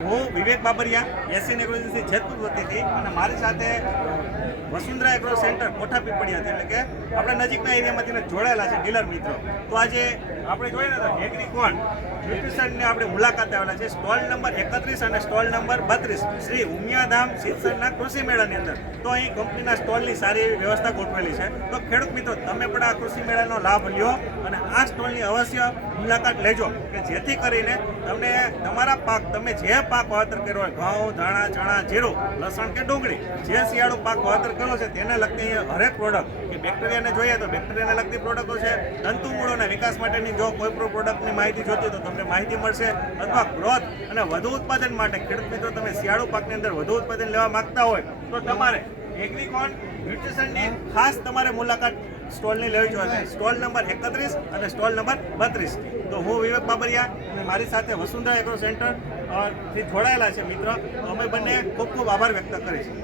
હું વિવેક બાબરિયા એસી એગ્રોથી જેતપુર વતીથી અને મારી સાથે વસુંધરા એગ્રો સેન્ટર કોઠા પીપળિયાથી એટલે કે આપણે નજીકના એરિયામાંથી જોડાયેલા છે, ડીલર મિત્રો. તો આજે આપણે જોઈએ ને તો એગ્રીકોન ન્યુટ્રિશનની આપણે મુલાકાતે આવેલા છે. સ્ટોલ નંબર એકત્રીસ અને સ્ટોલ નંબર બત્રીસ, શ્રી ઉમિયાધામ શીતસરના કૃષિ મેળાની અંદર. તો અહીં કંપનીના સ્ટોલની સારી એવી વ્યવસ્થા ગોઠવેલી છે. તો ખેડૂત મિત્રો, તમે પણ આ કૃષિ મેળાનો લાભ લ્યો અને આ સ્ટોલની અવશ્ય મુલાકાત લેજો, કે જેથી કરીને તમને તમારા પાક, તમે જે પાક વાવતર કર્યો હોય ઘઉં ધાણા, ચણા, જીરું, લસણ કે ડુંગળી, જે શિયાળુ પાક વાવેતર કર્યો છે તેને લગતી હરેક પ્રોડક્ટ કે બેક્ટેરિયાને જોઈએ તો બેક્ટેરિયાને લગતી પ્રોડક્ટો છે. તંતુમૂળોના વિકાસ માટેની જો કોઈ પણ પ્રોડક્ટની માહિતી જોતી તો તમને માહિતી મળશે. અથવા ગ્રોથ અને વધુ ઉત્પાદન માટે ખેડૂત મિત્રો, તમે શિયાળુ પાકની અંદર વધુ ઉત્પાદન લેવા માંગતા હોય, તો તમારે એગ્રીકોન ન્યુટ્રિશનની ખાસ તમારે મુલાકાત સ્ટોલની લેવી જોઈએ. સ્ટોલ નંબર એકત્રીસ અને સ્ટોલ નંબર બત્રીસ. તો હું વિવેક બાબરિયા અને મારી સાથે વસુંધરા એગ્રો સેન્ટરથી જોડાયેલા છે મિત્ર. અમે બંને ખૂબ ખૂબ આભાર વ્યક્ત કરીશું.